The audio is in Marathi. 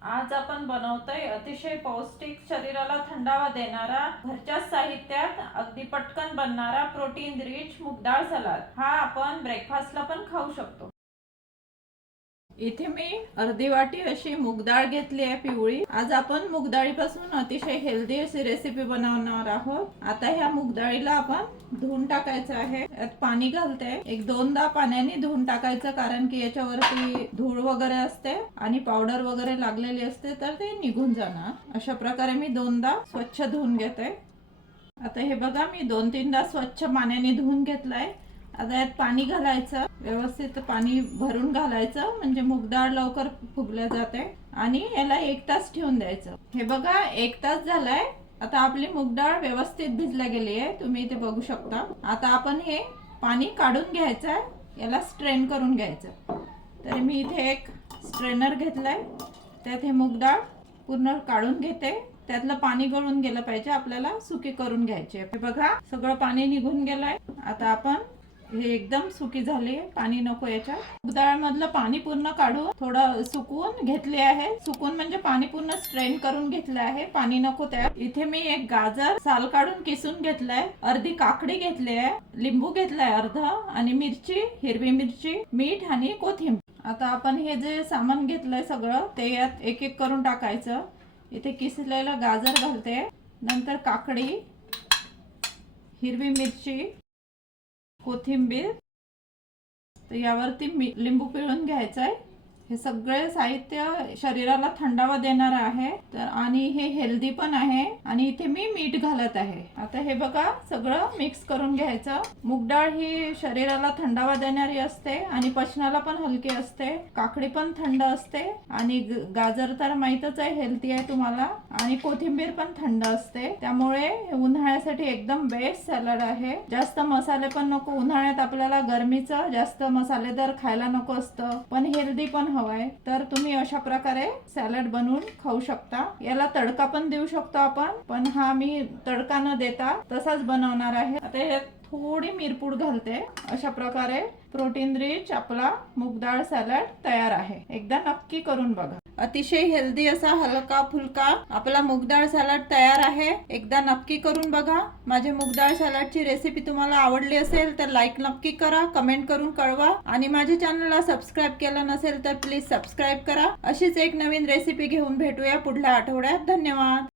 आज आपण बनवतोय अतिशय पौष्टिक, शरीराला थंडावा देणारा, घरच्या साहित्यात अगदी पटकन बनणारा प्रोटीन रिच मूग डाळ सलाद। हा आपण ब्रेकफास्टला पण खाऊ शकतो। इथे मी अर्धी वाटी अशी मूग डाळ घेतली आहे पिवळी। आज आपण मूग डाळीपासून अतिशय हेल्दी अशी रेसिपी बनवणार आहोत। आता ह्या मूग डाळीला आपण धुवून टाकायचं आहे। यात पाणी घालते, एक दोनदा पाण्याने धुवून टाकायचं, कारण की याच्यावरती धूळ वगैरे असते आणि पावडर वगैरे लागलेली असते, तर ते निघून जाणार। अशा प्रकारे मी दोनदा स्वच्छ धुवून घेते। आता हे बघा, मी 2-3दा स्वच्छ पाण्याने धुवून घेतलंय। आता यात पाणी घालायचं, व्यवस्थित पाणी भरून घालायचं, म्हणजे मूग डाळ लवकर फुगल्या जाते। आणि याला 1 तास ठेवून द्यायचं। हे बघा, 1 तास झालाय। आता आपली मूग डाळ व्यवस्थित भिजल्या गेली आहे, तुम्ही इथे बघू शकता। आता आपण हे पाणी काढून घ्यायचं आहे, याला स्ट्रेन करून घ्यायचं। तर मी इथे एक स्ट्रेनर घेतलाय, त्यात हे मूग डाळ पूर्ण काढून घेते। त्यातलं पाणी गळून गेलं पाहिजे, आपल्याला सुकी करून घ्यायची। हे बघा, सगळं पाणी निघून गेलंय। आता आपण हे एकदम सुकी झाली, पाणी नको याच्यात। मूग डाळ मधलं पाणी पूर्ण काढून थोडं सुकवून घेतले आहे। सुकून म्हणजे पाणी पूर्ण स्ट्रेन करून घेतलं आहे, पाणी नको त्यात। इथे मी एक गाजर साल काढून किसून घेतलाय, अर्धी काकडी घेतली आहे, लिंबू घेतलाय अर्धा, आणि मिरची, हिरवी मिरची, मीठ आणि कोथिंबीर। आता आपण हे जे सामान घेतलंय सगळं, ते यात एक एक करून टाकायचं। इथे किसलेलं गाजर घालते, नंतर काकडी, हिरवी मिरची, कोथिंबीर, तर यावरती लिंबू पिळून घ्यायचं आहे। हे सगळे साहित्य शरीराला थंडावा देणार आहे, तर आणि हे हेल्दी पण आहे। आणि इथे मी मीठ घालत आहे। आता हे बघा, सगळं मिक्स करून घ्यायचं। मूग डाळ ही शरीराला थंडावा देणारी असते आणि पचनाला पण हलकी असते। काकडी पण थंड असते, आणि गाजर तर माहीतच आहे हेल्दी आहे तुम्हाला, आणि कोथिंबीर पण थंड असते। त्यामुळे उन्हाळ्यासाठी एकदम बेस्ट सॅलड आहे। जास्त मसाले पण नको, उन्हाळ्यात आपल्याला गरमीचं जास्त मसालेदार खायला नको असतं, पण हेल्दी पण हवाय। तर तुम्ही अशा प्रकारे सॅलड बनवून खाऊ शकता। याला तडका पण देऊ शकतो आपण, पण हा मी तडका न देता तसाच बनवणार आहे। आता यात थोडी मिरपूड घालते। अशा प्रकारे प्रोटीन रिच आपला मूग डाळ सॅलड तयार आहे। एकदा नक्की करून बघा। अतिशय हेल्दी असा हलका फुलका आपला मूग डाळ सॅलड तयार आहे। एकदा नक्की करून बघा। माझे मूग डाळ सॅलडची रेसिपी तुम्हाला आवडली असेल तर लाईक नक्की करा, कमेंट करून कळवा, आणि माझ्या चॅनलला सबस्क्राईब केलं नसेल तर प्लीज सबस्क्राईब करा। अशीच एक नवीन रेसिपी घेऊन भेटूया पुढल्या आठवड्यात। धन्यवाद।